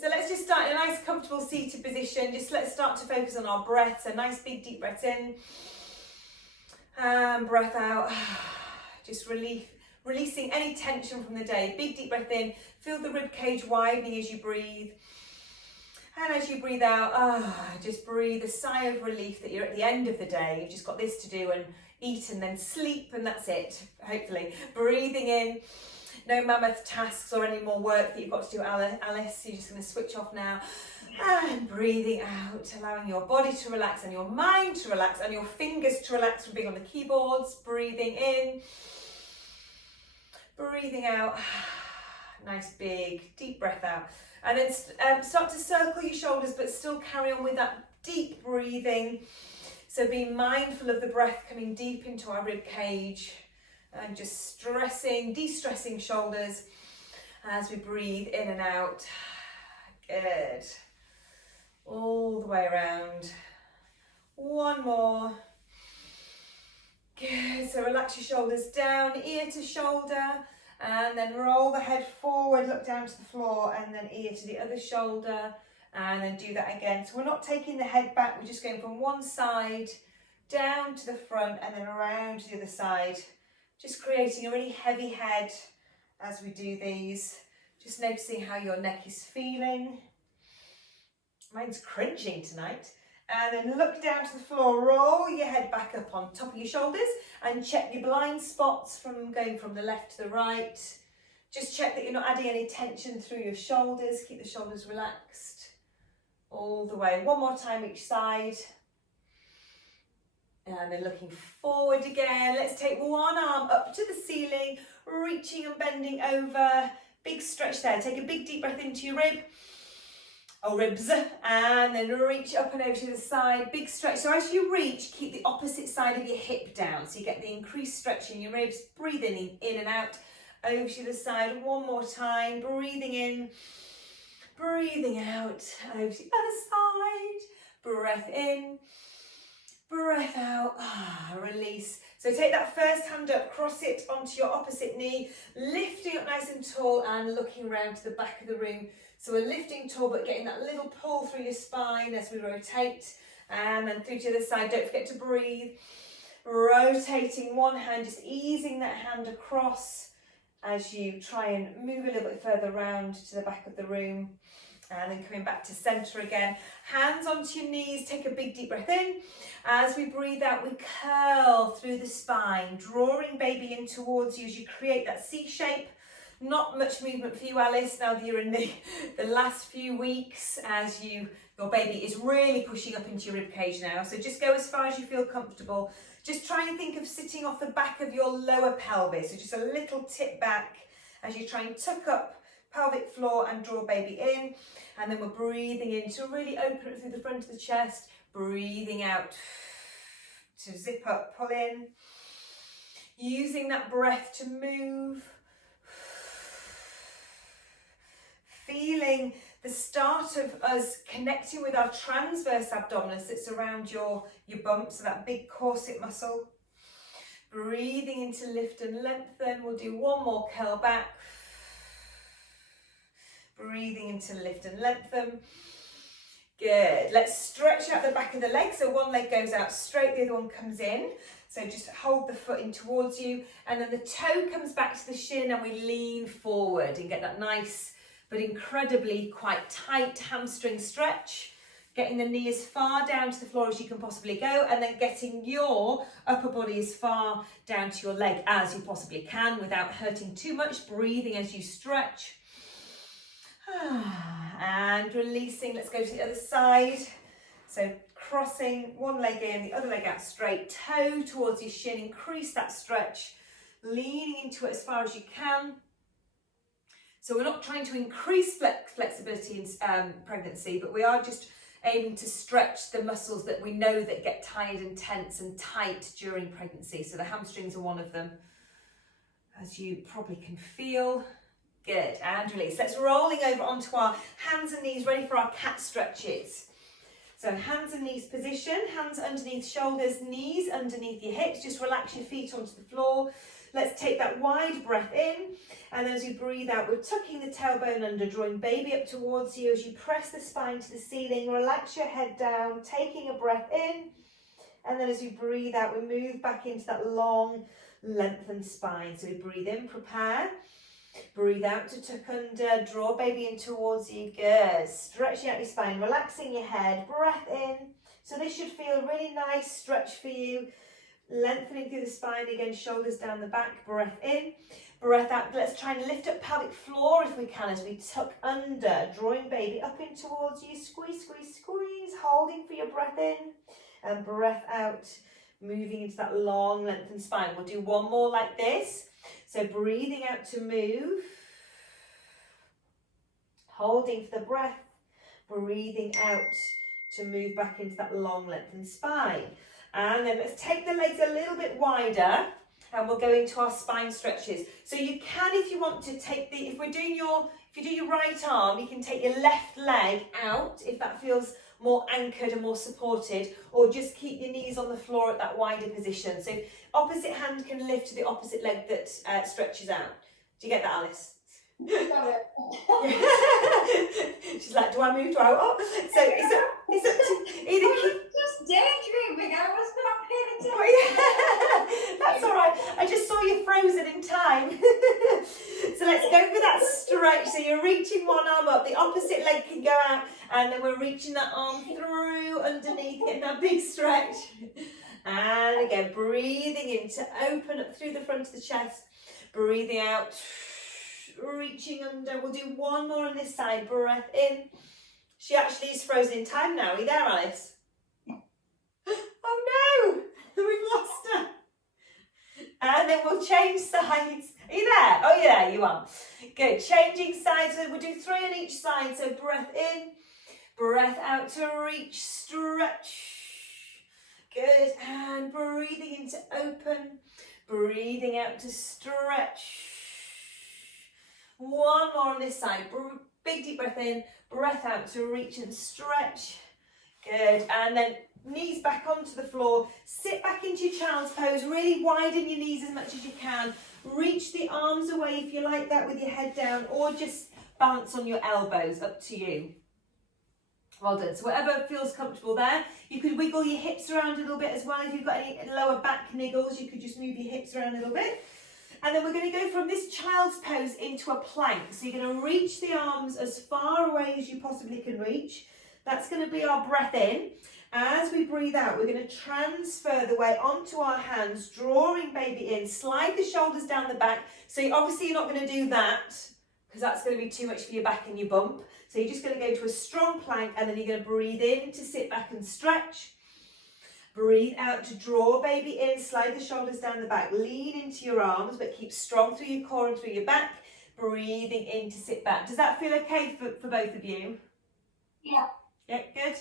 So let's just start in a nice comfortable seated position. Just let's start to focus on our breath. So nice big deep breath in and breath out. Just releasing any tension from the day. Big deep breath in, feel the rib cage widening as you breathe. And as you breathe out, just breathe a sigh of relief that you're at the end of the day. You've just got this to do and eat and then sleep, and that's it, hopefully. Breathing in, no mammoth tasks or any more work that you've got to do, Alice. You're just going to switch off now. And breathing out, allowing your body to relax and your mind to relax and your fingers to relax from being on the keyboards. Breathing in, breathing out. Nice big deep breath out. And then start to circle your shoulders, but still carry on with that deep breathing. So be mindful of the breath coming deep into our rib cage and just de-stressing shoulders as we breathe in and out. Good. All the way around. One more. Good. So relax your shoulders down, ear to shoulder. And then roll the head forward, look down to the floor, and then ear to the other shoulder, and then do that again. So we're not taking the head back, we're just going from one side down to the front and then around to the other side. Just creating a really heavy head as we do these. Just noticing how your neck is feeling. Mine's crunching tonight. And then look down to the floor, roll your head back up on top of your shoulders and check your blind spots from going from the left to the right. Just check that you're not adding any tension through your shoulders. Keep the shoulders relaxed all the way. One more time each side. And then looking forward again. Let's take one arm up to the ceiling, reaching and bending over. Big stretch there. Take a big deep breath into your ribs, and then reach up and over to the side, big stretch. So as you reach, keep the opposite side of your hip down, so you get the increased stretch in your ribs. Breathe in and out, over to the side, one more time, breathing in, breathing out, over to the other side, breath in, breath out, release. So take that first hand up, cross it onto your opposite knee, lifting up nice and tall and looking around to the back of the room. So we're lifting tall, but getting that little pull through your spine as we rotate, and then through to the other side. Don't forget to breathe. Rotating one hand, just easing that hand across as you try and move a little bit further around to the back of the room. And then coming back to center again. Hands onto your knees, take a big deep breath in. As we breathe out, we curl through the spine, drawing baby in towards you as you create that C shape. Not much movement for you, Alice, now that you're in the last few weeks as your baby is really pushing up into your rib cage now. So just go as far as you feel comfortable. Just try and think of sitting off the back of your lower pelvis. So just a little tip back as you try and tuck up pelvic floor and draw baby in. And then we're breathing in to really open it through the front of the chest. Breathing out to zip up, pull in. Using that breath to move. Feeling the start of us connecting with our transverse abdominis that's around your bump, so that big corset muscle. Breathing into lift and lengthen. We'll do one more curl back. Breathing into lift and lengthen. Good. Let's stretch out the back of the leg. So one leg goes out straight, the other one comes in. So just hold the foot in towards you, and then the toe comes back to the shin and we lean forward and get that nice but incredibly quite tight hamstring stretch, getting the knee as far down to the floor as you can possibly go, and then getting your upper body as far down to your leg as you possibly can without hurting too much, breathing as you stretch. And releasing, let's go to the other side. So crossing one leg in, the other leg out straight, toe towards your shin, increase that stretch, leaning into it as far as you can. So we're not trying to increase flexibility in pregnancy, but we are just aiming to stretch the muscles that we know that get tired and tense and tight during pregnancy. So the hamstrings are one of them, as you probably can feel. Good, and release. Let's rolling over onto our hands and knees, ready for our cat stretches. So hands and knees position, hands underneath shoulders, knees underneath your hips. Just relax your feet onto the floor. Let's take that wide breath in, and then as you breathe out, we're tucking the tailbone under, drawing baby up towards you. As you press the spine to the ceiling, relax your head down, taking a breath in, and then as you breathe out, we move back into that long, lengthened spine. So we breathe in, prepare. Breathe out to tuck under, draw baby in towards you, good. Stretching out your spine, relaxing your head, breath in. So this should feel a really nice stretch for you. Lengthening through the spine again, shoulders down the back, breath in. Breath out, let's try and lift up pelvic floor if we can as we tuck under, drawing baby up in towards you, squeeze, squeeze, squeeze, holding for your breath in. And breath out, moving into that long lengthened spine. We'll do one more like this. So breathing out to move, holding for the breath, breathing out to move back into that long lengthened spine. And then let's take the legs a little bit wider and we'll go into our spine stretches. So you can, if you want to, take the, if you do your right arm, you can take your left leg out if that feels more anchored and more supported, or just keep your knees on the floor at that wider position. So opposite hand can lift to the opposite leg that stretches out. Do you get that, Alice? She's like, do I move? Do I? Oh. So it's up to either keep. Just daydreaming. I was not paying attention. That's all right. I just saw you frozen in time. So let's go for that stretch. So you're reaching one arm up, the opposite leg can go out, and then we're reaching that arm through underneath, getting that big stretch. And again, breathing in to open up through the front of the chest. Breathing out, reaching under. We'll do one more on this side. Breath in. She actually is frozen in time now. Are you there, Alice? Oh no, we've lost her. And then we'll change sides. Are you there? Oh yeah, you are. Good. Changing sides. So we'll do 3 on each side. So breath in, breath out to reach, stretch. Good. And breathing in to open, breathing out to stretch. One more on this side. Big deep breath in, breath out to reach and stretch. Good. And then knees back onto the floor. Sit back into your child's pose. Really widen your knees as much as you can. Reach the arms away if you like that with your head down, or just balance on your elbows, up to you. Well done. So whatever feels comfortable there. You could wiggle your hips around a little bit as well. If you've got any lower back niggles, you could just move your hips around a little bit. And then we're going to go from this child's pose into a plank. So you're going to reach the arms as far away as you possibly can reach. That's going to be our breath in. As we breathe out, we're going to transfer the weight onto our hands, drawing baby in. Slide the shoulders down the back. So obviously you're not going to do that because that's going to be too much for your back and your bump. So you're just going to go to a strong plank, and then you're going to breathe in to sit back and stretch. Breathe out to draw baby in, slide the shoulders down the back, lean into your arms, but keep strong through your core and through your back. Breathing in to sit back. Does that feel okay for both of you? Yeah. Yeah, good.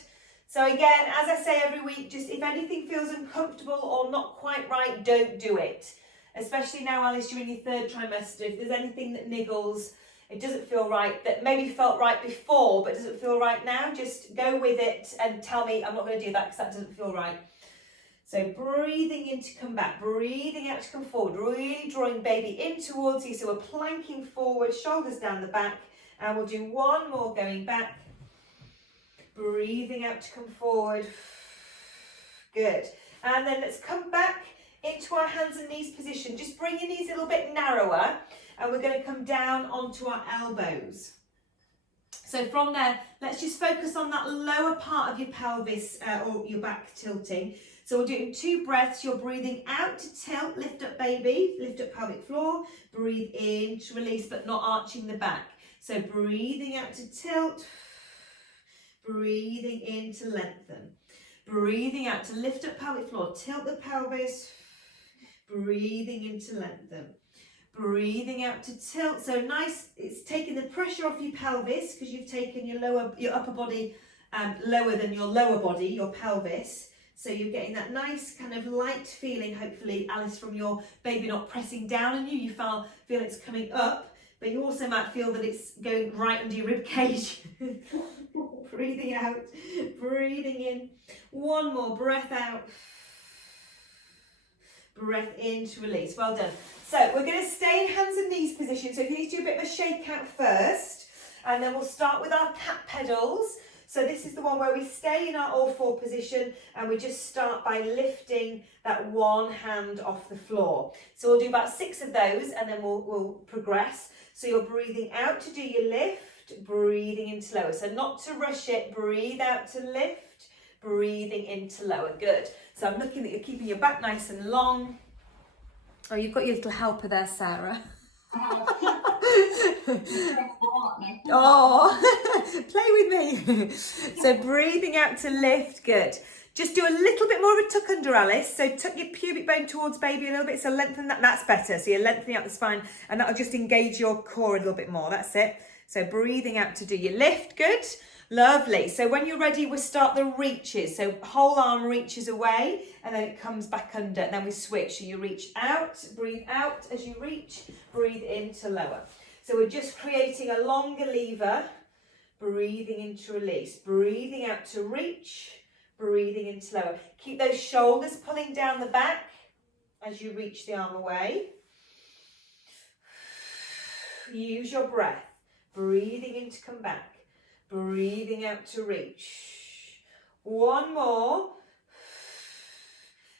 So again, as I say every week, just if anything feels uncomfortable or not quite right, don't do it. Especially now, Alice, you're in your 3rd trimester. If there's anything that niggles, it doesn't feel right, that maybe felt right before but doesn't feel right now, just go with it and tell me I'm not going to do that because that doesn't feel right. So breathing in to come back, breathing out to come forward, really drawing baby in towards you. So we're planking forward, shoulders down the back, and we'll do one more going back. Breathing out to come forward. Good. And then let's come back into our hands and knees position. Just bring your knees a little bit narrower, and we're going to come down onto our elbows. So from there, let's just focus on that lower part of your pelvis or your back tilting. So we're doing 2 breaths. You're breathing out to tilt, lift up baby, lift up pelvic floor. Breathe in to release, but not arching the back. So breathing out to tilt, breathing in to lengthen. Breathing out to lift up pelvic floor, tilt the pelvis, breathing in to lengthen. Breathing out to tilt. So nice, it's taking the pressure off your pelvis because you've taken your upper body lower than your lower body, your pelvis. So you're getting that nice kind of light feeling, hopefully, Alice, from your baby not pressing down on you. You feel it's coming up, but you also might feel that it's going right under your rib cage. Breathing out, breathing in. One more breath out. breath in to release. Well done. So we're going to stay in hands and knees position. So if you need to do a bit of a shake out first, and then we'll start with our cat pedals. So this is the one where we stay in our all four position and we just start by lifting that one hand off the floor. So we'll do about 6 of those and then we'll progress. So you're breathing out to do your lift, breathing into lower. So not to rush it, breathe out to lift, breathing into lower. Good. So I'm looking that you're keeping your back nice and long. Oh, you've got your little helper there, Sarah. Oh, play with me. So breathing out to lift, good. Just do a little bit more of a tuck under, Alice. So tuck your pubic bone towards baby a little bit, so lengthen that, that's better. So you're lengthening out the spine and that'll just engage your core a little bit more, that's it. So breathing out to do your lift, good. Lovely. So when you're ready, we'll start the reaches. So whole arm reaches away and then it comes back under and then we switch. So you reach out, breathe out as you reach, breathe into lower. So we're just creating a longer lever, breathing into release, breathing out to reach, breathing into lower. Keep those shoulders pulling down the back as you reach the arm away. Use your breath, breathing in to come back. Breathing out to reach. One more.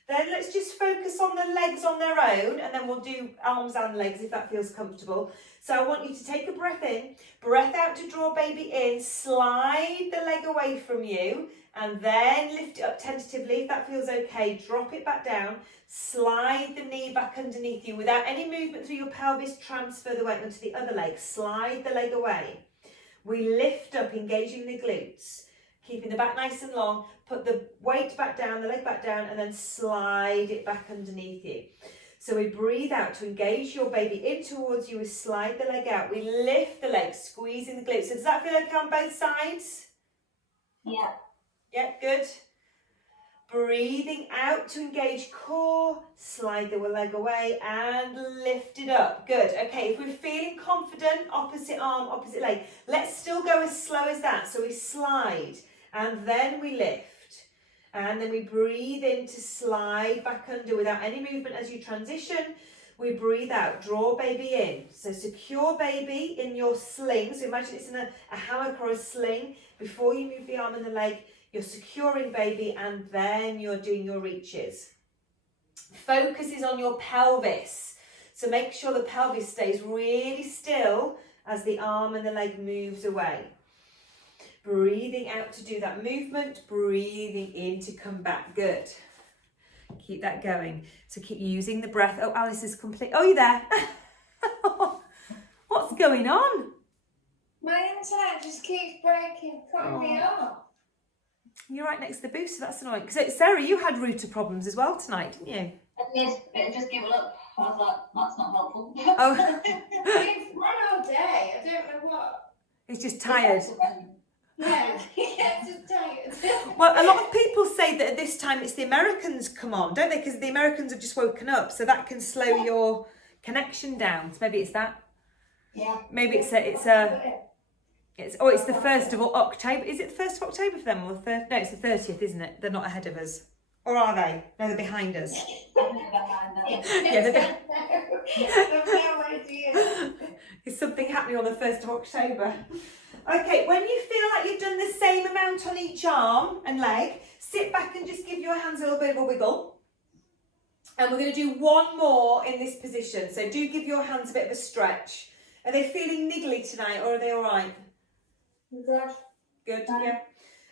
Then let's just focus on the legs on their own and then we'll do arms and legs if that feels comfortable. So I want you to take a breath in, breath out to draw baby in, slide the leg away from you and then lift it up tentatively if that feels okay. Drop it back down, slide the knee back underneath you without any movement through your pelvis, transfer the weight onto the other leg, slide the leg away. We lift up, engaging the glutes, keeping the back nice and long, put the weight back down, the leg back down, and then slide it back underneath you. So we breathe out to engage your baby in towards you, we slide the leg out, we lift the leg, squeezing the glutes. So does that feel okay on both sides? Yeah. Yeah, good. Breathing out to engage core, slide the leg away and lift it up. Good. Okay, if we're feeling confident, opposite arm, opposite leg. Let's still go as slow as that. So we slide and then we lift. And then we breathe in to slide back under without any movement as you transition. We breathe out, draw baby in. So secure baby in your sling. So imagine it's in a hammock or a sling. Before you move the arm and the leg, you're securing baby and then you're doing your reaches. Focus is on your pelvis. So make sure the pelvis stays really still as the arm and the leg moves away. Breathing out to do that movement, breathing in to come back. Good. Keep that going. So keep using the breath. Oh, Alice is complete. Oh, you're there. What's going on? My internet just keeps breaking, cutting me off. You're right next to the booster, that's annoying. So, Sarah, you had router problems as well tonight, didn't you? Yes, it just given up. I was like, that's not helpful. Oh. It's run all day. I don't know what. It's just tired. Yeah, it's just tired. Well, a lot of people say that at this time it's the Americans come on, don't they? Because the Americans have just woken up, so that can slow your connection down. So maybe it's that. Yeah. Maybe it's the 1st of October. Is it the 1st of October for them or the 3rd? No, it's the 30th, isn't it? They're not ahead of us. Or are they? No, they're behind us. Yeah, they're No idea. Is something happening on the 1st of October? Okay, when you feel like you've done the same amount on each arm and leg, sit back and just give your hands a little bit of a wiggle. And we're going to do one more in this position. So do give your hands a bit of a stretch. Are they feeling niggly tonight or are they all right? Good. Good, yeah.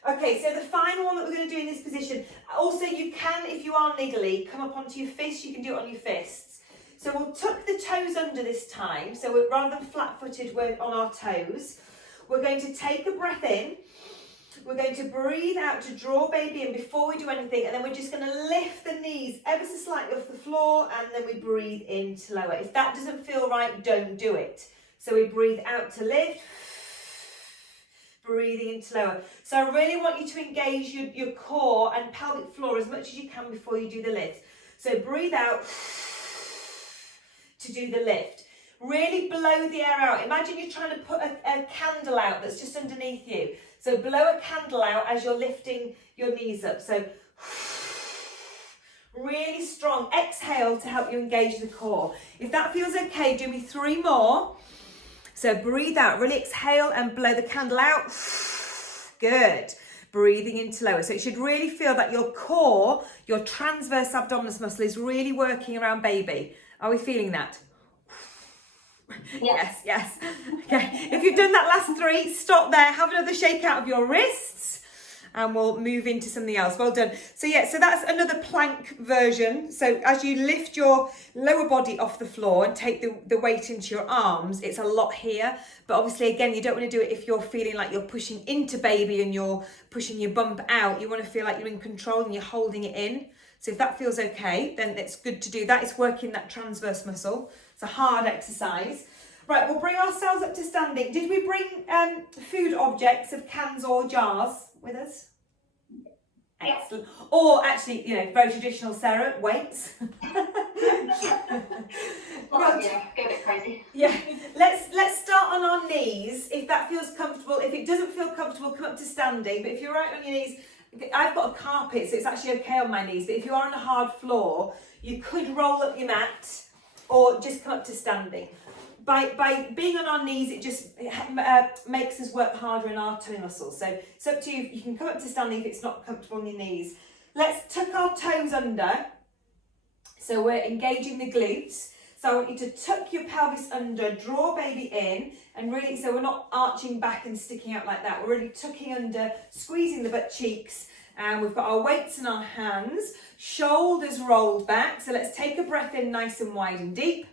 Okay, so the final one that we're going to do in this position, also you can, if you are niggly, come up onto your fists, you can do it on your fists. So we'll tuck the toes under this time, so we're, rather than flat-footed, we're on our toes. We're going to take a breath in, we're going to breathe out to draw baby in before we do anything, and then we're just going to lift the knees ever so slightly off the floor, and then we breathe in to lower. If that doesn't feel right, don't do it. So we breathe out to lift, breathing into lower. So I really want you to engage your core and pelvic floor as much as you can before you do the lift. So breathe out to do the lift. Really blow the air out. Imagine you're trying to put a candle out that's just underneath you. So blow a candle out as you're lifting your knees up. So Really strong. Exhale to help you engage the core. If that feels okay, do me 3 more. So breathe out, really exhale and blow the candle out. Good. Breathing into lower. So it should really feel that your core, your transverse abdominis muscle is really working around baby. Are we feeling that? Yes. Yes. Okay. If you've done that last 3, stop there. Have another shake out of your wrists. And we'll move into something else. Well done. So yeah, so that's another plank version. So as you lift your lower body off the floor and take the weight into your arms, it's a lot here. But obviously, again, you don't want to do it if you're feeling like you're pushing into baby and you're pushing your bump out. You want to feel like you're in control and you're holding it in. So if that feels okay, then it's good to do that. It's working that transverse muscle. It's a hard exercise. Right, we'll bring ourselves up to standing. Did we bring food objects of cans or jars with us? Excellent. Or actually, you know, very traditional, Sarah, weights. Well, yeah, go a bit crazy. Yeah, let's start on our knees if that feels comfortable. If it doesn't feel comfortable, come up to standing. But if you're right on your knees, I've got a carpet, so it's actually okay on my knees. But if you are on a hard floor, you could roll up your mat or just come up to standing. By being on our knees, it just makes us work harder in our tummy muscles. So it's up to you. You can come up to standing if it's not comfortable on your knees. Let's tuck our toes under. So we're engaging the glutes. So I want you to tuck your pelvis under, draw baby in, and really, so we're not arching back and sticking out like that. We're really tucking under, squeezing the butt cheeks, and we've got our weights in our hands, shoulders rolled back. So let's take a breath in nice and wide and deep.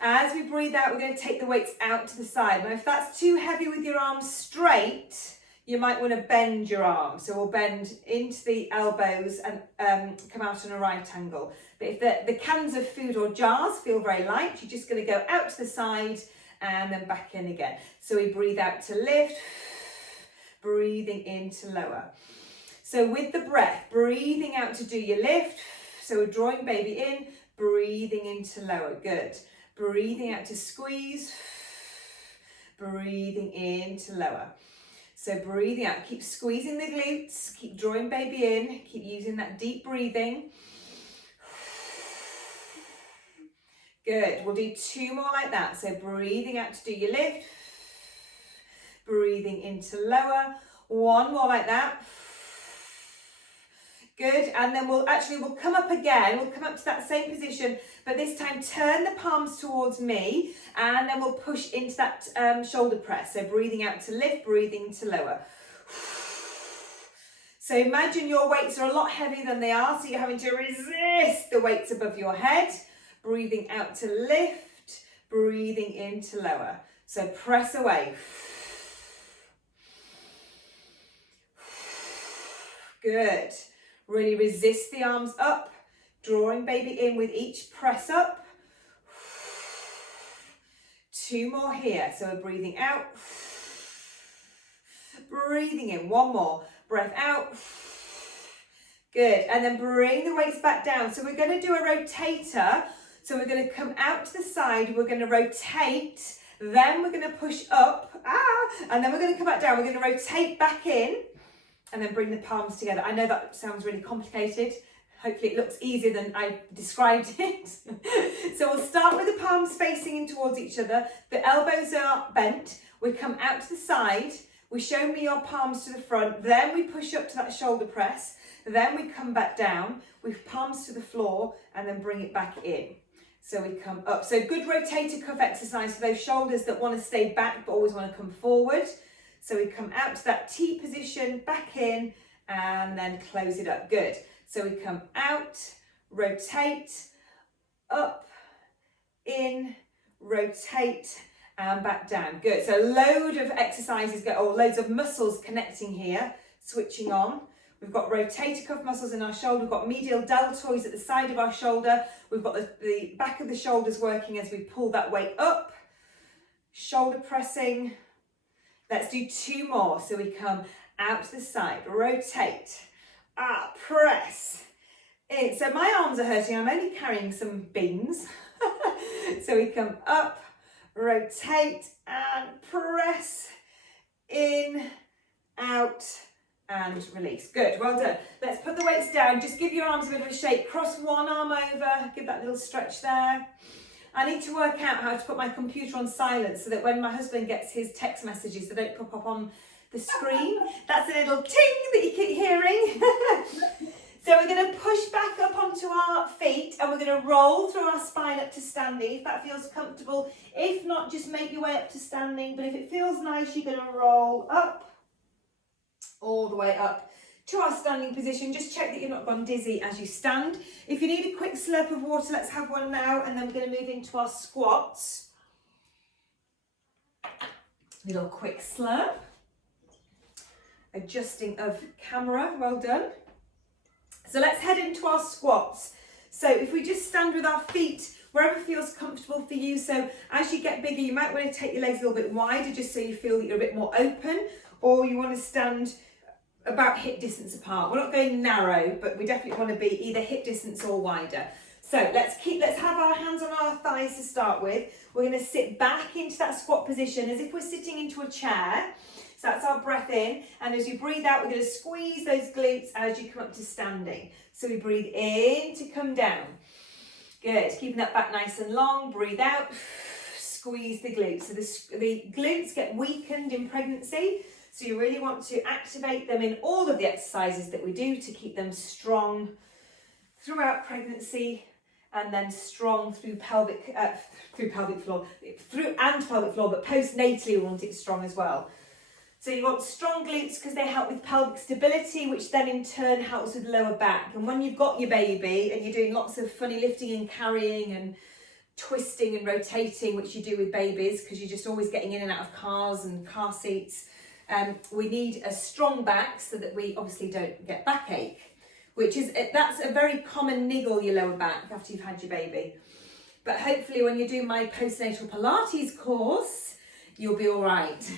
As we breathe out, we're going to take the weights out to the side. Now, if that's too heavy with your arms straight, you might want to bend your arms. So we'll bend into the elbows and come out on a right angle. But if the cans of food or jars feel very light, you're just going to go out to the side and then back in again. So we breathe out to lift, breathing in to lower. So with the breath, breathing out to do your lift. So we're drawing baby in, breathing into lower. Good. Breathing out to squeeze, breathing in to lower. So breathing out, keep squeezing the glutes, keep drawing baby in, keep using that deep breathing. Good, we'll do 2 more like that. So breathing out to do your lift, breathing into lower. 1 more like that. Good, and then we'll come up again, we'll come up to that same position, but this time turn the palms towards me, and then we'll push into that shoulder press. So breathing out to lift, breathing to lower. So imagine your weights are a lot heavier than they are, so you're having to resist the weights above your head. Breathing out to lift, breathing in to lower. So press away. Good. Really resist the arms up, drawing baby in with each press up. 2 more here. So we're breathing out, breathing in. 1 more. Breath out. Good. And then bring the weights back down. So we're going to do a rotator. So we're going to come out to the side. We're going to rotate. Then we're going to push up. And then we're going to come back down. We're going to rotate back in. And then bring the palms together. I know that sounds really complicated. Hopefully it looks easier than I described it. So we'll start with the palms facing in towards each other. The elbows are bent. We come out to the side. We show me your palms to the front. Then we push up to that shoulder press. Then we come back down. We palms to the floor and then bring it back in. So we come up. So good rotator cuff exercise for those shoulders that want to stay back but always want to come forward. So we come out to that T position, back in, and then close it up. Good. So we come out, rotate, up, in, rotate, and back down. Good. So a load of exercises, or loads of muscles connecting here, switching on. We've got rotator cuff muscles in our shoulder. We've got medial deltoids at the side of our shoulder. We've got the back of the shoulders working as we pull that weight up. Shoulder pressing. Let's do 2 more. So we come out to the side, rotate, up, press, in. So my arms are hurting. I'm only carrying some beans. So we come up, rotate, and press, in, out, and release. Good, well done. Let's put the weights down. Just give your arms a bit of a shake. Cross one arm over, give that little stretch there. I need to work out how to put my computer on silent so that when my husband gets his text messages, they don't pop up on the screen. That's a little ting that you keep hearing. So we're going to push back up onto our feet and we're going to roll through our spine up to standing, if that feels comfortable. If not, just make your way up to standing. But if it feels nice, you're going to roll up, all the way up to our standing position. Just check that you've not gone dizzy as you stand. If you need a quick slurp of water, let's have one now, and then we're going to move into our squats. Little quick slurp. Adjusting of camera, well done. So let's head into our squats. So if we just stand with our feet wherever feels comfortable for you. So as you get bigger, you might want to take your legs a little bit wider just so you feel that you're a bit more open, or you want to stand about hip distance apart. We're not going narrow, but we definitely want to be either hip distance or wider. So let's have our hands on our thighs to start with. We're going to sit back into that squat position as if we're sitting into a chair. So that's our breath in, and as you breathe out, we're going to squeeze those glutes as you come up to standing. So we breathe in to come down. Good, keeping that back nice and long. Breathe out, squeeze the glutes. So the glutes get weakened in pregnancy, so you really want to activate them in all of the exercises that we do to keep them strong throughout pregnancy, and then strong through pelvic floor, but postnatally we want it strong as well. So you want strong glutes because they help with pelvic stability, which then in turn helps with lower back. And when you've got your baby and you're doing lots of funny lifting and carrying and twisting and rotating, which you do with babies because you're just always getting in and out of cars and car seats, we need a strong back so that we obviously don't get backache, that's a very common niggle, your lower back, after you've had your baby. But hopefully when you do my postnatal Pilates course, you'll be all right.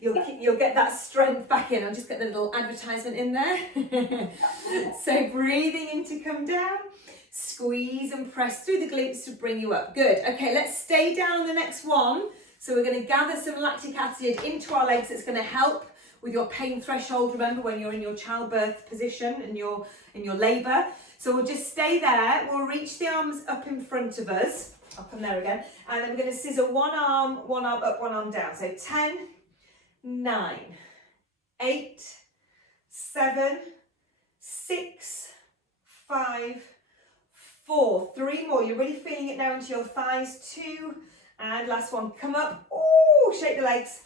You'll get that strength back in. I'll just get the little advertisement in there. So breathing in to come down, squeeze and press through the glutes to bring you up. Good. Okay, let's stay down on the next one. So we're going to gather some lactic acid into our legs. It's going to help with your pain threshold. Remember when you're in your childbirth position and you're in your labour. So we'll just stay there. We'll reach the arms up in front of us. I'll come there again. And then we're going to scissor one arm up, one arm down. So 10, 9, 8, 7, 6, 5, 4. 3 more. You're really feeling it now into your thighs. 2, and last one. Come up. Ooh, shake the legs.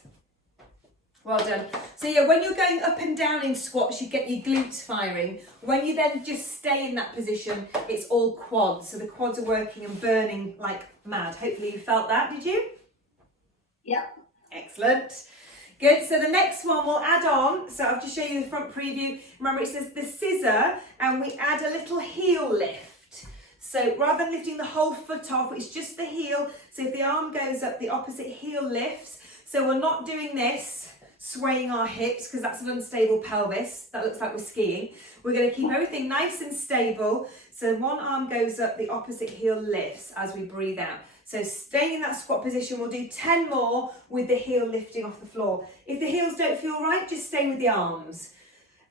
Well done. So yeah, when you're going up and down in squats, you get your glutes firing. When you then just stay in that position, it's all quads. So the quads are working and burning like mad. Hopefully you felt that, did you? Yep. Excellent. Good, so the next one we'll add on. So I'll just show you the front preview. Remember it says the scissor, and we add a little heel lift. So rather than lifting the whole foot off, it's just the heel. So if the arm goes up, the opposite heel lifts. So we're not doing this, swaying our hips, because that's an unstable pelvis. That looks like we're skiing. We're going to keep everything nice and stable. So one arm goes up, the opposite heel lifts as we breathe out. So staying in that squat position, we'll do 10 more with the heel lifting off the floor. If the heels don't feel right, just stay with the arms.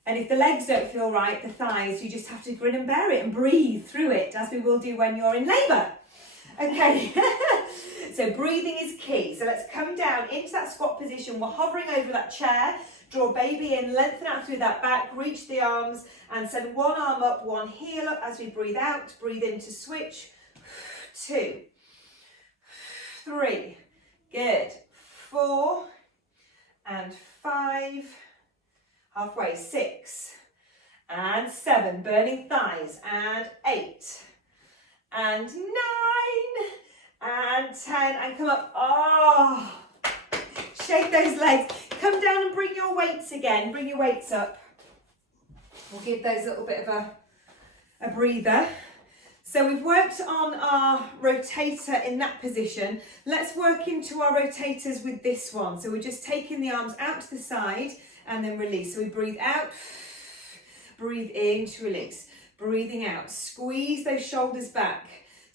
And if the legs don't feel right, the thighs, you just have to grin and bear it and breathe through it, as we will do when you're in labour. Okay, so breathing is key. So let's come down into that squat position. We're hovering over that chair. Draw baby in, lengthen out through that back, reach the arms, and send one arm up, one heel up as we breathe out. Breathe in to switch. 2, 3, good. 4 and 5, halfway. 6 and 7, burning thighs, and 8 and 9 and 10, and come up. Oh, shake those legs. Come down and bring your weights again. Bring your weights up. We'll give those a little bit of a breather. So we've worked on our rotator in that position. Let's work into our rotators with this one. So we're just taking the arms out to the side and then release. So we breathe out, breathe in to release. Breathing out, squeeze those shoulders back.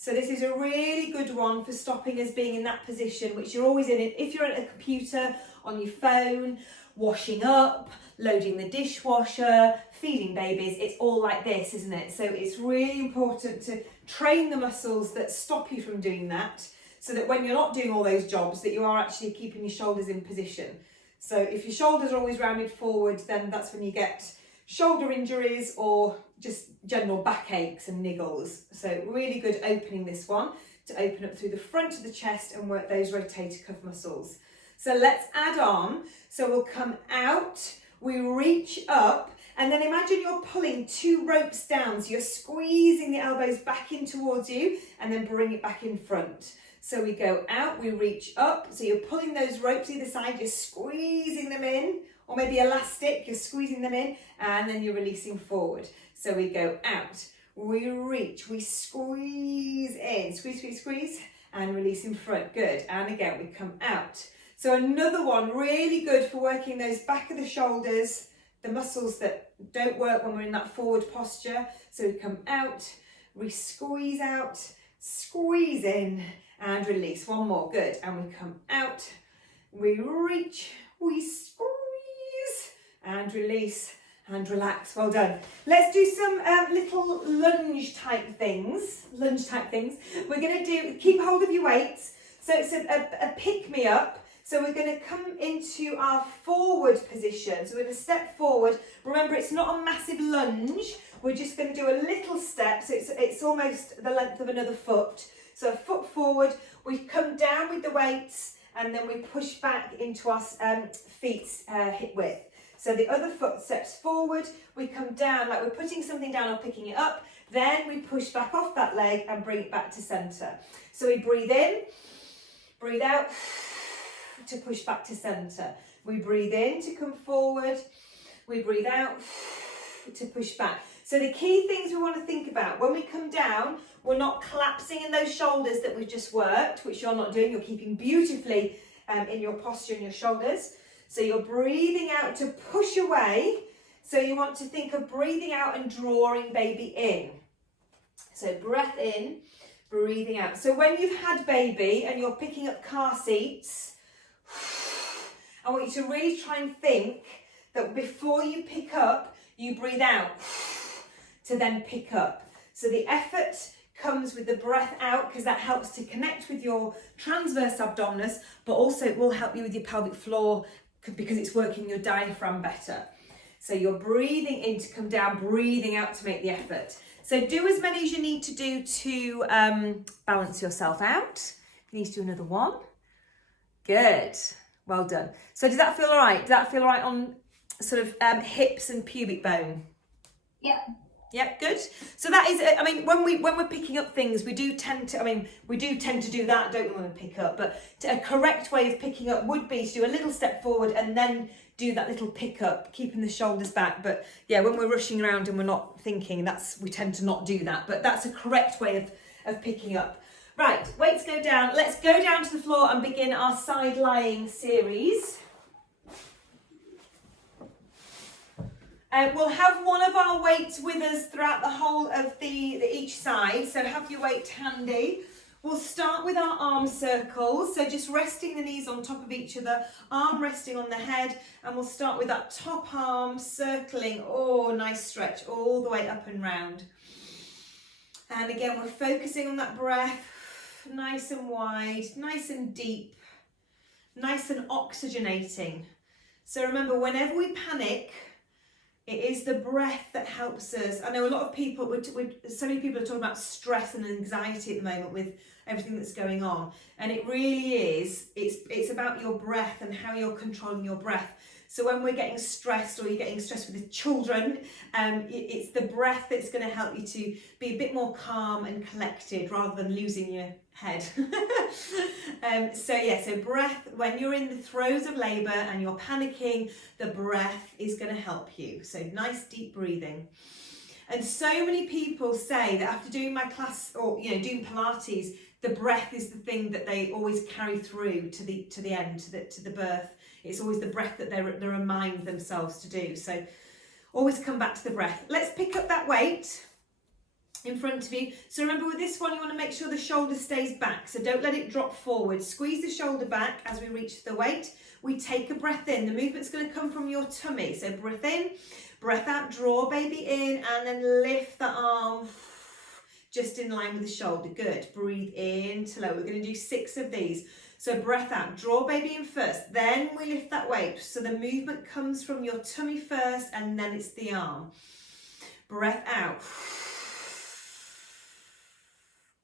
So this is a really good one for stopping us being in that position, which you're always in. If you're at a computer, on your phone, washing up, loading the dishwasher, feeding babies, it's all like this, isn't it? So it's really important to train the muscles that stop you from doing that, so that when you're not doing all those jobs, that you are actually keeping your shoulders in position. So if your shoulders are always rounded forward, then that's when you get shoulder injuries or just general backaches and niggles. So really good opening this one, to open up through the front of the chest and work those rotator cuff muscles. So let's add on. So we'll come out, we reach up, and then imagine you're pulling 2 ropes down. So you're squeezing the elbows back in towards you and then bring it back in front. So we go out, we reach up. So you're pulling those ropes either side, you're squeezing them in, or maybe elastic, you're squeezing them in, and then you're releasing forward. So we go out, we reach, we squeeze in, squeeze, squeeze, squeeze, and release in front. Good. And again, we come out. So another one really good for working those back of the shoulders, the muscles that don't work when we're in that forward posture. So we come out, we squeeze out, squeeze in, and release. One more. Good. And we come out, we reach, we squeeze, and release, and relax. Well done. Let's do some little lunge type things. We're going to do, keep hold of your weights. So it's a pick me up. So we're going to come into our forward position. So we're going to step forward. Remember, it's not a massive lunge. We're just going to do a little step. So it's almost the length of another foot. So a foot forward. We come down with the weights, and then we push back into our feet's hip width. So the other foot steps forward, we come down like we're putting something down or picking it up, then we push back off that leg and bring it back to centre. So we breathe in, breathe out to push back to centre. We breathe in to come forward, we breathe out to push back. So the key things we want to think about, when we come down, we're not collapsing in those shoulders that we've just worked, which you're not doing, you're keeping beautifully in your posture in your shoulders. So you're breathing out to push away. So you want to think of breathing out and drawing baby in. So breath in, breathing out. So when you've had baby and you're picking up car seats, I want you to really try and think that before you pick up, you breathe out to then pick up. So the effort comes with the breath out, because that helps to connect with your transverse abdominis, but also it will help you with your pelvic floor, because it's working your diaphragm better. So you're breathing in to come down, breathing out to make the effort. So do as many as you need to do to balance yourself out. You need to do another one. Good. Well done. So does that feel all right? Does that feel all right on sort of hips and pubic bone? Yeah. Yeah, good. So that is, I mean, when we're picking up things, we do tend to do that, don't we, when we pick up? But a correct way of picking up would be to do a little step forward and then do that little pick up, keeping the shoulders back. But yeah, when we're rushing around and we're not thinking, we tend to not do that. But that's a correct way of picking up. Right, weights go down. Let's go down to the floor and begin our side lying series. We'll have one of our weights with us throughout the whole of each side, so have your weight handy. We'll start with our arm circles, so just resting the knees on top of each other, arm resting on the head, and we'll start with that top arm circling, nice stretch, all the way up and round. And again, we're focusing on that breath, nice and wide, nice and deep, nice and oxygenating. So remember, whenever we panic, it is the breath that helps us. I know a lot of people, so many people are talking about stress and anxiety at the moment with everything that's going on. And it really is, it's about your breath and how you're controlling your breath. So when we're getting stressed, or you're getting stressed with the children, it's the breath that's going to help you to be a bit more calm and collected rather than losing your head. So breath, when you're in the throes of labour and you're panicking, the breath is going to help you. So nice deep breathing. And so many people say that after doing my class, or doing Pilates, the breath is the thing that they always carry through to the end, to the birth. It's always the breath that they remind themselves to do. So always come back to the breath. Let's pick up that weight. in front of you. So remember with this one, you want to make sure the shoulder stays back. So don't let it drop forward. Squeeze the shoulder back as we reach for the weight. We take a breath in. The movement's going to come from your tummy. So breath in, breath out, draw baby in, and then lift the arm just in line with the shoulder. Good. Breathe in to lower. We're going to do 6 of these. So breath out, draw baby in first, then we lift that weight. So the movement comes from your tummy first, and then it's the arm. Breath out.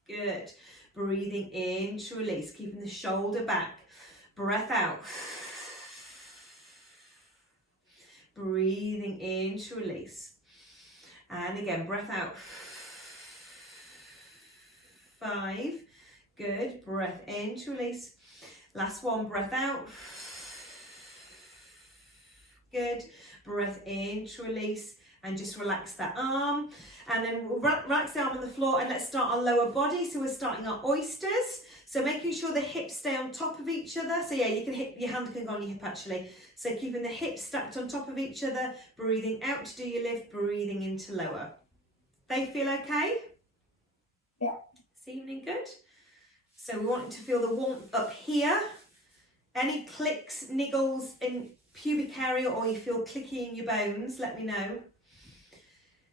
Good. Breathing in to release, keeping the shoulder back. Breath out. Breathing in to release. And again, breath out. 5. Good. Breath in to release. Last one, breath out. Good. Breath in to release. And just relax that arm. And then we'll relax the arm on the floor, and let's start our lower body. So we're starting our oysters. So making sure the hips stay on top of each other. So yeah, you can hit, your hand can go on your hip actually. So keeping the hips stacked on top of each other, breathing out to do your lift, breathing into lower. They feel okay? Yeah. This evening, good. So we want to feel the warmth up here. Any clicks, niggles in pubic area, or you feel clicky in your bones, let me know.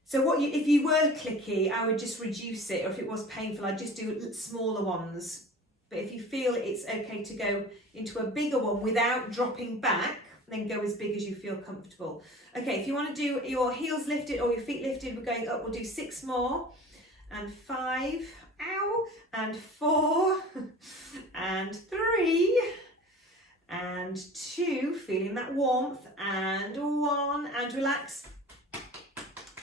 So if you were clicky, I would just reduce it, or if it was painful, I'd just do smaller ones. But if you feel it's okay to go into a bigger one without dropping back, then go as big as you feel comfortable. Okay, if you want to do your heels lifted or your feet lifted, we're going up, we'll do 6 more. And 5, ow, and 4, and 3, and 2, feeling that warmth, and 1, and relax.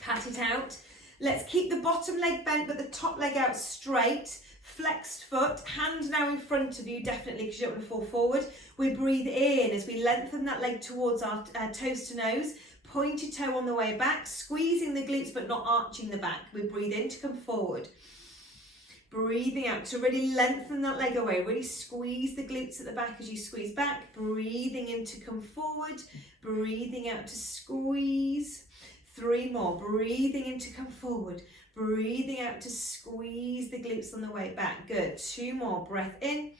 Pat it out. Let's keep the bottom leg bent but the top leg out straight. Flexed foot, hand now in front of you, definitely, because you don't want to fall forward. We breathe in as we lengthen that leg towards our toes to nose. Pointed toe on the way back, squeezing the glutes but not arching the back. We breathe in to come forward. Breathing out to really lengthen that leg away. Really squeeze the glutes at the back as you squeeze back. Breathing in to come forward. Breathing out to squeeze. 3 more. Breathing in to come forward. Breathing out to squeeze the glutes on the way back. Good. 2 more. Breath in.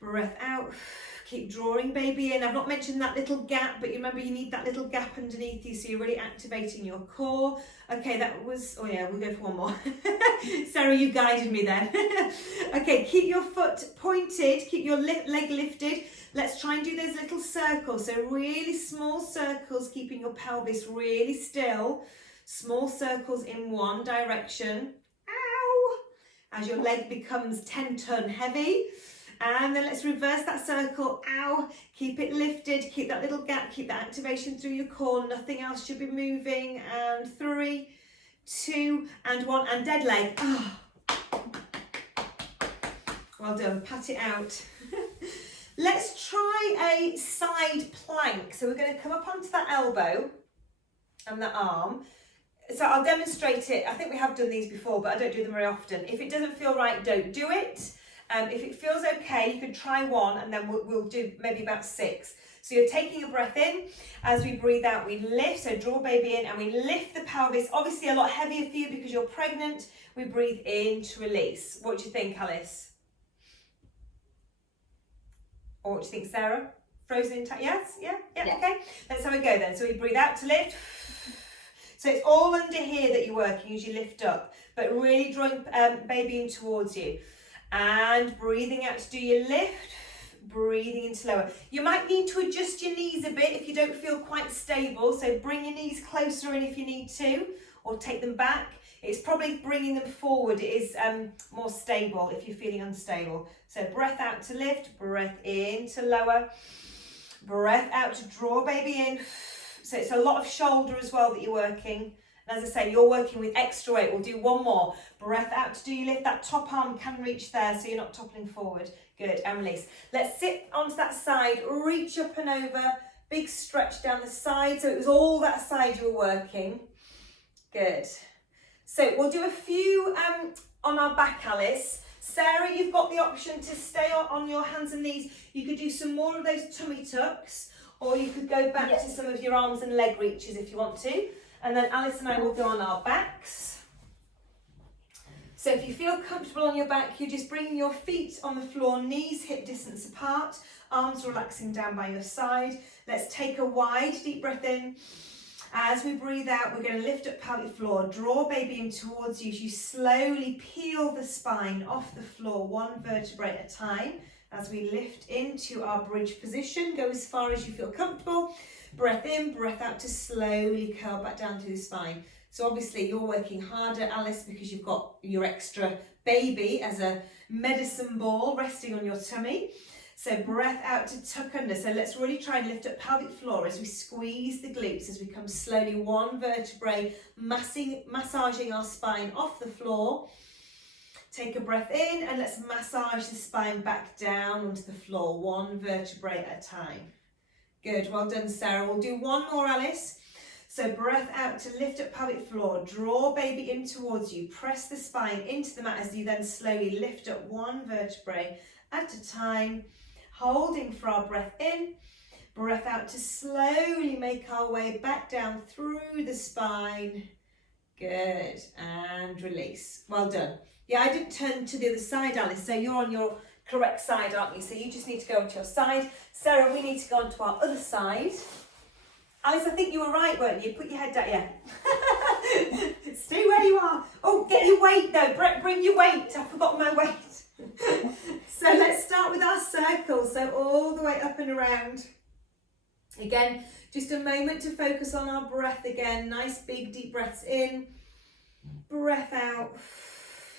Breath out. Keep drawing baby in. I've not mentioned that little gap, but you remember you need that little gap underneath you, so you're really activating your core. Okay, that was, oh yeah, we'll go for 1 more. Sarah, you guided me then. Okay, keep your foot pointed, keep your leg lifted. Let's try and do those little circles. So really small circles, keeping your pelvis really still. Small circles in one direction. Ow! As your leg becomes 10-ton heavy. And then let's reverse that circle. Ow! Keep it lifted, keep that little gap, keep that activation through your core. Nothing else should be moving. And 3, 2, and 1. And dead leg. Oh. Well done. Pat it out. Let's try a side plank. So we're going to come up onto that elbow and the arm. So I'll demonstrate it. I think we have done these before, but I don't do them very often. If it doesn't feel right, don't do it. If it feels okay, you can try 1, and then we'll do maybe about 6. So you're taking a breath in. As we breathe out, we lift. So draw baby in, and we lift the pelvis. Obviously a lot heavier for you because you're pregnant. We breathe in to release. What do you think, Alice? Or what do you think, Sarah? Frozen in time? Yes? Yeah? Okay. Let's have a go then. So we breathe out to lift. So it's all under here that you're working as you lift up, but really drawing baby in towards you. And breathing out to do your lift, breathing into lower. You might need to adjust your knees a bit if you don't feel quite stable. So bring your knees closer in if you need to, or take them back. It's probably bringing them forward. It is more stable if you're feeling unstable. So breath out to lift, breath in to lower, breath out to draw baby in. So it's a lot of shoulder as well that you're working. And as I say, you're working with extra weight. We'll do 1 more. Breath out to do your lift. That top arm can reach there, so you're not toppling forward. Good, and release. Let's sit onto that side, reach up and over. Big stretch down the side. So it was all that side you were working. Good. So we'll do a few on our back, Alice. Sarah, you've got the option to stay on your hands and knees. You could do some more of those tummy tucks, or you could go back to some of your arms and leg reaches if you want to. And then Alice and I will go on our backs. So if you feel comfortable on your back, you're just bringing your feet on the floor, knees hip distance apart, arms relaxing down by your side. Let's take a wide, deep breath in. As we breathe out, we're going to lift up pelvic floor, draw baby in towards you as you slowly peel the spine off the floor, one vertebrae at a time. As we lift into our bridge position, go as far as you feel comfortable. Breath in, breath out to slowly curl back down through the spine. So obviously you're working harder, Alice, because you've got your extra baby as a medicine ball resting on your tummy. So breath out to tuck under. So let's really try and lift up pelvic floor as we squeeze the glutes, as we come slowly one vertebrae, massaging our spine off the floor. Take a breath in and let's massage the spine back down onto the floor, one vertebrae at a time. Good, well done, Sarah. We'll do one more, Alice. So breath out to lift up pelvic floor, draw baby in towards you, press the spine into the mat as you then slowly lift up one vertebrae at a time, holding for our breath in, breath out to slowly make our way back down through the spine. Good, and release. Well done. Yeah, I didn't turn to the other side, Alice, so you're on your correct side, aren't you? So you just need to go onto your side. Sarah, we need to go onto our other side. Alice, I think you were right, weren't you? Put your head down, yeah. Stay where you are. Oh, get your weight though. Bring your weight. I forgot my weight. So let's start with our circle. So all the way up and around. Again, just a moment to focus on our breath again. Nice big deep breaths in. Breath out.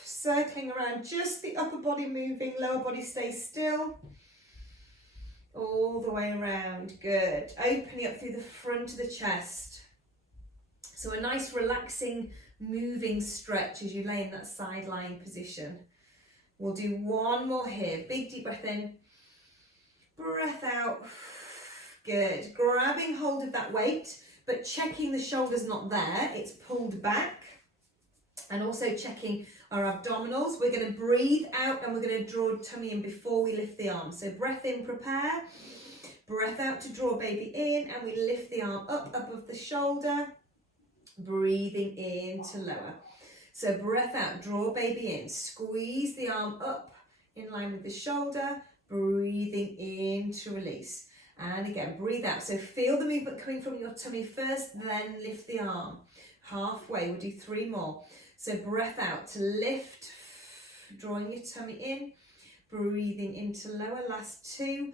Circling around, just the upper body moving, lower body stays still. All the way around, good. Opening up through the front of the chest. So a nice relaxing, moving stretch as you lay in that side lying position. We'll do one more here. Big deep breath in. Breath out. Good. Grabbing hold of that weight, but checking the shoulders not there. It's pulled back. And also checking our abdominals. We're going to breathe out and we're going to draw tummy in before we lift the arm. So breath in, prepare. Breath out to draw baby in, and we lift the arm up above the shoulder. Breathing in to lower. So breath out, draw baby in. Squeeze the arm up in line with the shoulder. Breathing in to release. And again, breathe out. So feel the movement coming from your tummy first, then lift the arm. Halfway, we'll do 3 more. So breath out to lift, drawing your tummy in, breathing into lower, last 2.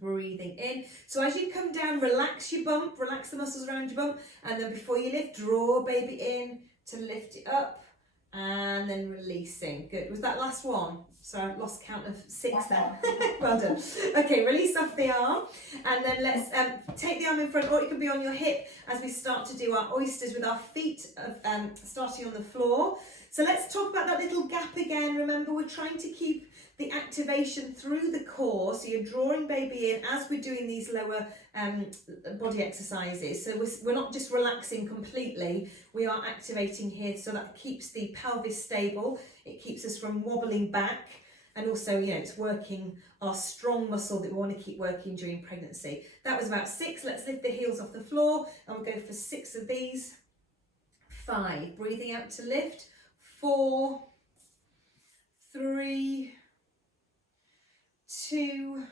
Breathing in. So as you come down, relax your bump, relax the muscles around your bump, and then before you lift, draw baby in to lift it up, and then releasing. Good. Was that last one? So I've lost count of 6 then. Well done. Okay, release off the arm, and then let's take the arm in front, or it can be on your hip as we start to do our oysters with our feet starting on the floor. So let's talk about that little gap again. Remember, we're trying to keep the activation through the core, so you're drawing baby in as we're doing these lower body exercises. So we're not just relaxing completely, we are activating here, so that keeps the pelvis stable, it keeps us from wobbling back, and also, you know, it's working our strong muscle that we want to keep working during pregnancy. That was about 6. Let's lift the heels off the floor, and we'll go for 6 of these. 5, breathing out to lift. 4, 3, 2,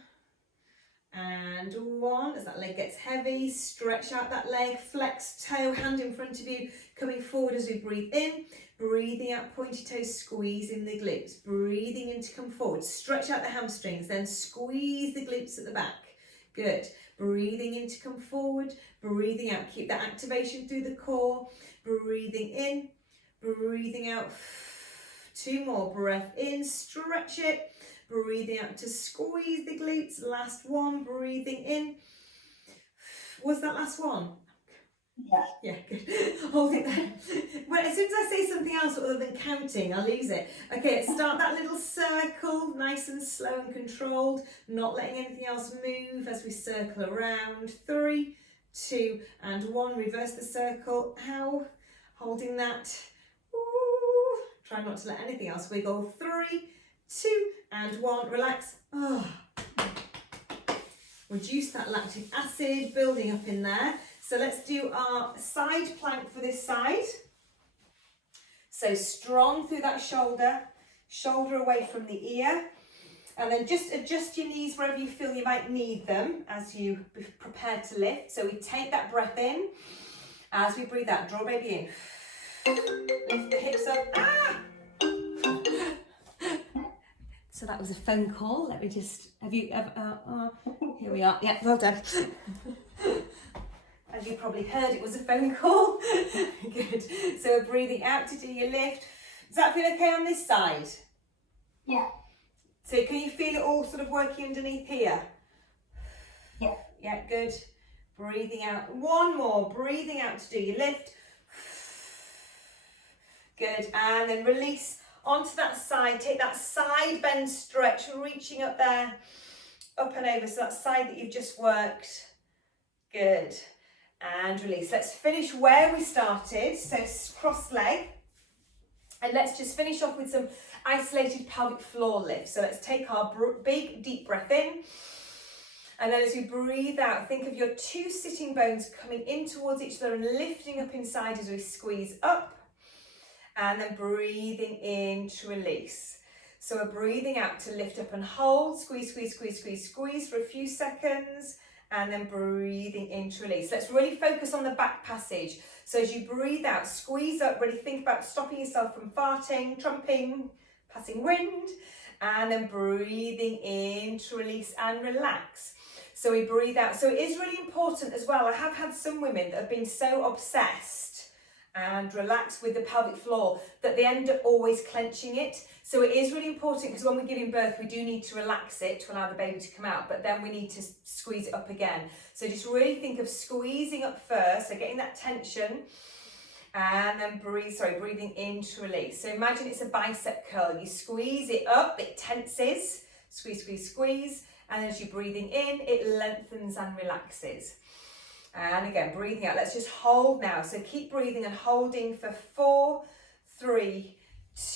and 1. As that leg gets heavy, stretch out that leg, flex toe, hand in front of you, coming forward as we breathe in, breathing out, pointy toes, squeezing the glutes, breathing in to come forward, stretch out the hamstrings, then squeeze the glutes at the back. Good. Breathing in to come forward, breathing out, keep that activation through the core, breathing in, breathing out. 2 more, breath in, stretch it. Breathing out to squeeze the glutes. Last one, breathing in. Was that last one? Yeah. Yeah, good. Hold it there. Well, as soon as I say something else other than counting, I'll lose it. Okay, start that little circle, nice and slow and controlled, not letting anything else move as we circle around. 3, 2, and 1. Reverse the circle. Ow. Holding that. Ooh. Try not to let anything else wiggle. 3, 2, and 1. Relax. Oh. Reduce that lactic acid building up in there. So let's do our side plank for this side. So strong through that shoulder, shoulder away from the ear. And then just adjust your knees wherever you feel you might need them as you prepare to lift. So we take that breath in. As we breathe out, draw baby in. Lift the hips up. Ah! So that was a phone call. Let me just, have you ever, here we are. Yeah, well done. As you probably heard, it was a phone call. Good. So we're breathing out to do your lift. Does that feel okay on this side? Yeah. So can you feel it all sort of working underneath here? Yeah. Yeah, good. Breathing out. One more. Breathing out to do your lift. Good. And then release onto that side. Take that side bend stretch, reaching up there, up and over. So that side that you've just worked. Good. And release. Let's finish where we started. So cross leg. And let's just finish off with some isolated pelvic floor lift. So let's take our big deep breath in. And then as we breathe out, think of your two sitting bones coming in towards each other and lifting up inside as we squeeze up. And then breathing in to release. So we're breathing out to lift up and hold. Squeeze, squeeze, squeeze, squeeze, squeeze for a few seconds. And then breathing in to release. Let's really focus on the back passage. So as you breathe out, squeeze up, really think about stopping yourself from farting, trumping, passing wind. And then breathing in to release and relax. So we breathe out. So it is really important as well. I have had some women that have been so obsessed and relaxed with the pelvic floor that they end up always clenching it. So it is really important because when we're giving birth, we do need to relax it to allow the baby to come out, but then we need to squeeze it up again. So just really think of squeezing up first, so getting that tension, and then breathing in to release. So imagine it's a bicep curl. You squeeze it up, it tenses, squeeze, squeeze, squeeze, and as you're breathing in, it lengthens and relaxes. And again, breathing out. Let's just hold now. So keep breathing and holding for 4, 3,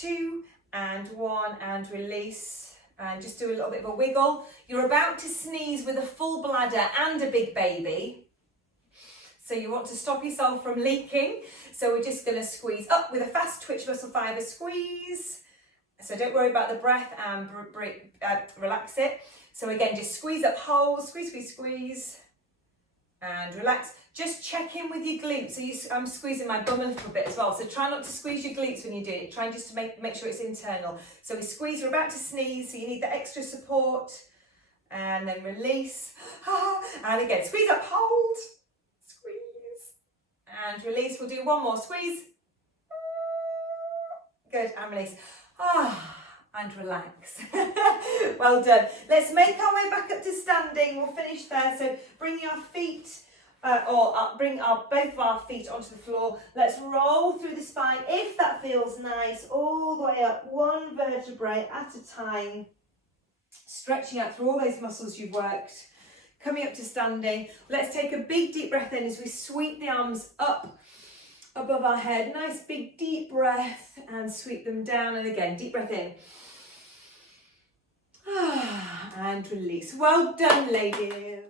2, and 1, and release. And just do a little bit of a wiggle. You're about to sneeze with a full bladder and a big baby. So you want to stop yourself from leaking. So we're just going to squeeze up with a fast twitch muscle fiber squeeze. So don't worry about the breath and relax it. So again, just squeeze up, hold, squeeze, squeeze, squeeze, and relax. Just check in with your glutes. So I'm squeezing my bum a little bit as well. So try not to squeeze your glutes when you do it. Try just to make sure it's internal. So we squeeze, we're about to sneeze, so you need the extra support. And then release. And again, squeeze up, hold, squeeze, and release. We'll do one more, squeeze. Good, and release. And relax. Well done. Let's make our way back up to standing. We'll finish there. So bring your feet, bring both of our feet onto the floor. Let's roll through the spine, if that feels nice, all the way up, one vertebrae at a time. Stretching out through all those muscles you've worked. Coming up to standing. Let's take a big deep breath in as we sweep the arms up above our head. Nice big deep breath and sweep them down. And again, deep breath in. And release. Well done, ladies.